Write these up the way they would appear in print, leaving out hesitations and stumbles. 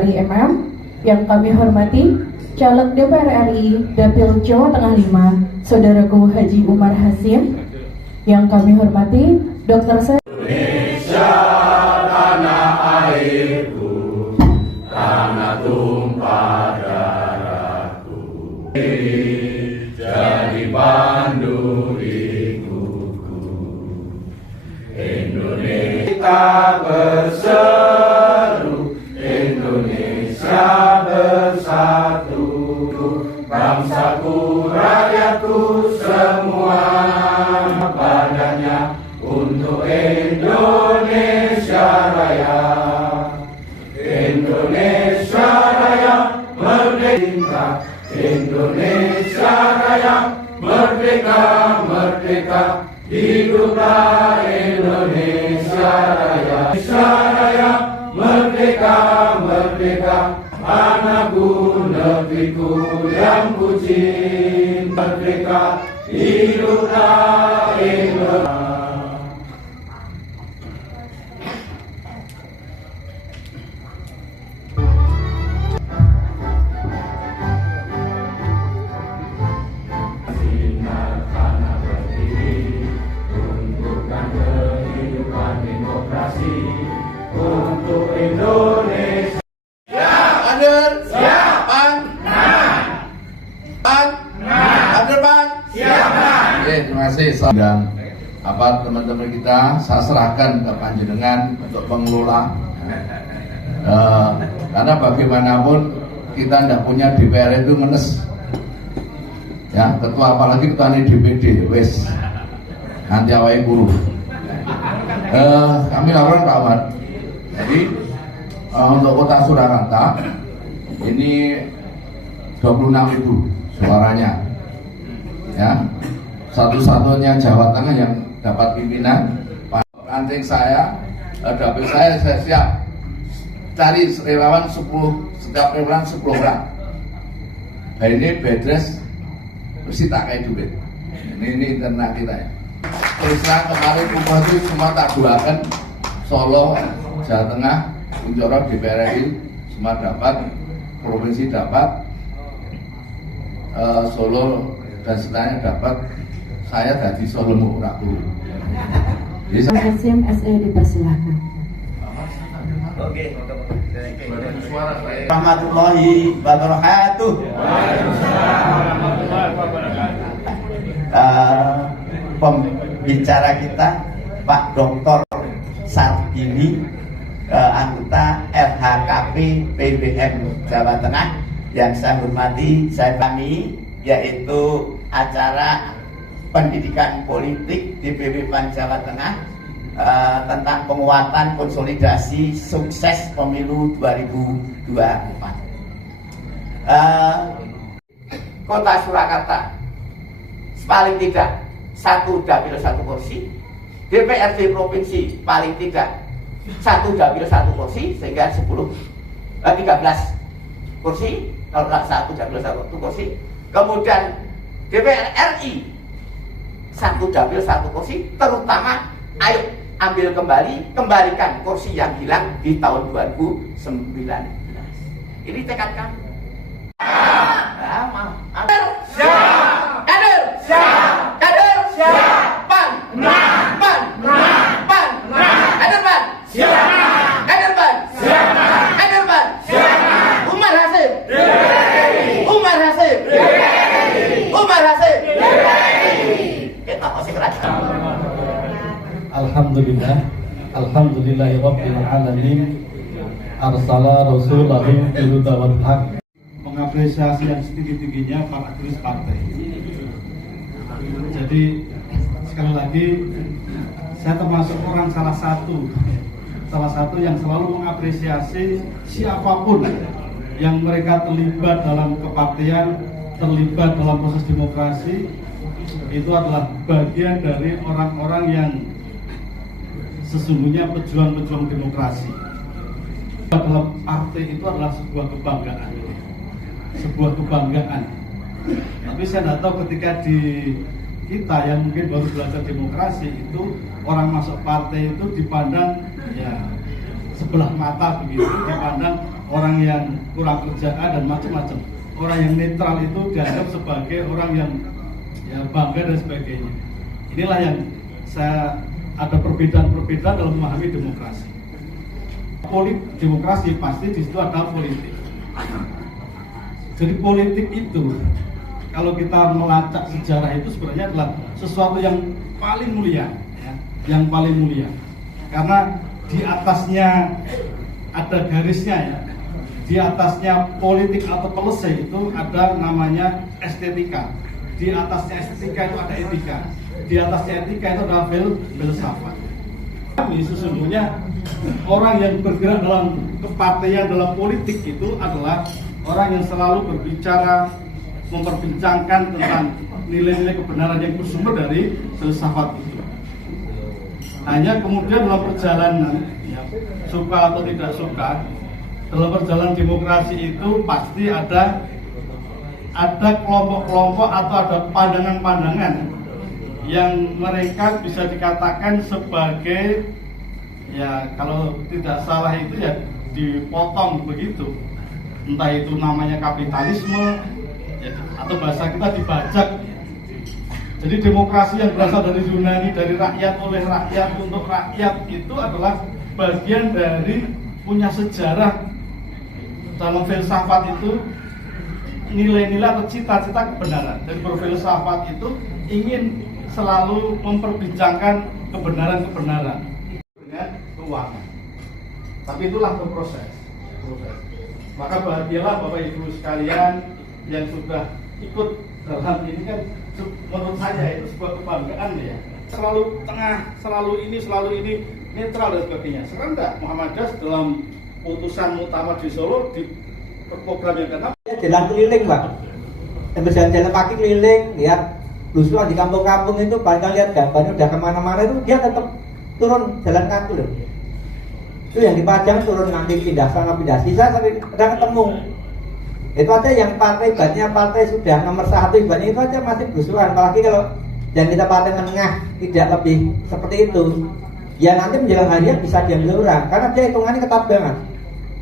Ari MM, yang kami hormati Caleg DPR RI Dapil Jawa Tengah 5, Saudaraku Haji Umar Hasim, yang kami hormati Dr. Indonesia tanah airku, tanah tumpah darahku, jadi pandu hidupku. Indonesia berseru, Indonesia bersatu, bangsaku, rakyatku semua padanya untuk Indonesia Raya. Indonesia Raya merdeka, Indonesia Raya merdeka, merdeka, hiduplah Indonesia Raya. Indonesia Raya merdeka, merdeka, anakku, negeriku yang ku cinta. Merdeka, hiduplah Indonesia. Sinar tanah berdiri, untukkan kehidupan demokrasi, untuk Indonesia. Siap, kader. Siap, pan. Pan. Kader, pan. Siap, pan. Oke, terima kasih. Dan teman-teman kita saya serahkan ke panjenengan untuk mengelola. Karena bagaimanapun kita tidak punya DPR itu ngenes. Ya, ketua apalagi ketua DPD, wes nanti awalnya guru. Kami laporan Pak Ahmad. Jadi untuk kota Surakarta ini 26.000 suaranya, ya, satu-satunya Jawa Tengah yang dapat pimpinan. Ranting saya, dapil saya siap cari relawan 10, setiap relawan 10 orang. Nah ini bedres mesti tak kayak duit. Ini internal kita ya. Terus terang kemarin rumah itu semua tak doakan, Solo, Jawa Tengah, Kunchoro, DPR RI semua dapat, provinsi dapat, Solo dan setelahnya dapat. Saya dari Solo Murak dulu. Hasim SE dipersilahkan. Oke. Warahmatullahi wabarakatuh. Pembicara kita Pak Dr. Sargini, anggota LHKP PBM Jawa Tengah, yang saya hormati, saya kami yaitu acara pendidikan politik DPW PAN Jawa Tengah tentang penguatan konsolidasi sukses pemilu 2024. Kota Surakarta paling tidak 1 dapil 1 kursi, DPRD provinsi paling tidak 1 dapil 1 kursi, sehingga 13 kursi, kalau 1 dapil 1 kursi. Kemudian DPR RI 1 dapil 1 kursi, terutama ayo ambil kembalikan kursi yang hilang di tahun 2019. Ini tekad kami. Kader siap, kader siap, kader siap, pan, pan, pan, kader pan siap, kader pan siap, kader pan siap. Umar Hasim, Umar Hasim, Umar Hasim. Kita masih kerajaan. Alhamdulillah, alhamdulillahirabbil alamin, arsala rasulahum bil huda wal haq. Mengapresiasi yang setinggi-tingginya para aktivis partai. Jadi sekali lagi saya termasuk orang salah satu yang selalu mengapresiasi siapapun yang mereka terlibat dalam kepartian, terlibat dalam proses demokrasi. Itu adalah bagian dari orang-orang yang sesungguhnya pejuang-pejuang demokrasi. Dalam partai itu adalah sebuah kebanggaan. Tapi saya tidak tahu ketika di kita yang mungkin baru belajar demokrasi itu, orang masuk partai itu dipandang ya sebelah mata begitu, dipandang orang yang kurang kerjaan dan macam-macam. Orang yang netral itu dianggap sebagai orang yang ya bangga dan sebagainya. Inilah yang saya ada perbedaan-perbedaan dalam memahami demokrasi. Demokrasi pasti di situ ada politik. Jadi politik itu kalau kita melacak sejarah itu sebenarnya adalah sesuatu yang paling mulia, ya, yang paling mulia. Karena di atasnya ada garisnya ya. Di atasnya politik atau selesai itu ada namanya estetika. Di atasnya estetika itu ada etika. Di atasnya etika itu adalah filsafat. Kami sesungguhnya orang yang bergerak dalam kepartaian dalam politik itu adalah orang yang selalu berbicara, memperbincangkan tentang nilai-nilai kebenaran yang bersumber dari filsafat itu. Hanya kemudian dalam perjalanan, ya, suka atau tidak suka, dalam perjalanan demokrasi itu pasti ada kelompok-kelompok atau ada pandangan-pandangan yang mereka bisa dikatakan sebagai, ya kalau tidak salah itu ya dipotong begitu, entah itu namanya kapitalisme ya, atau bahasa kita dibajak. Jadi demokrasi yang berasal dari Yunani, dari rakyat oleh rakyat untuk rakyat itu adalah bagian dari punya sejarah dalam filsafat itu, nilai-nilai atau cita-cita kebenaran. Dan berfilsafat itu ingin selalu memperbincangkan kebenaran-kebenaran dengan keuangan. Tapi itulah proses. Maka bahagialah Bapak Ibu sekalian yang sudah ikut dalam ini, kan menurut saya itu sebuah kebanggaan ya. Selalu tengah, selalu ini netral dan sebagainya. Sekarang enggak, Muhammadiyah dalam putusan muktamar di Solo di program yang ke-6 jalan keliling Pak, jalan kaki keliling, lihat lusuan di kampung-kampung itu, bahkan lihat gambarnya udah kemana-mana itu dia tetap turun jalan kaki loh. Itu yang dipajang turun nanti pindah sana pindah sisa sampai udah ketemu. Itu aja yang partai ibaratnya partai sudah nomor 1 ibaratnya itu aja masih berusuhan. Apalagi kalau yang kita partai menengah tidak lebih seperti itu, ya nanti menjelang hari bisa diambil orang karena dia hitungannya ketat banget.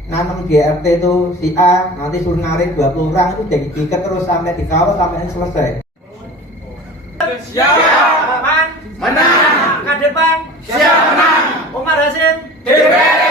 Nanam di RT itu si A, nanti suruh narik 20 orang itu jadi diikat terus sampai dikawal sampai ini selesai. Siap menang. Kadepan siap menang. Umar Hasim DPR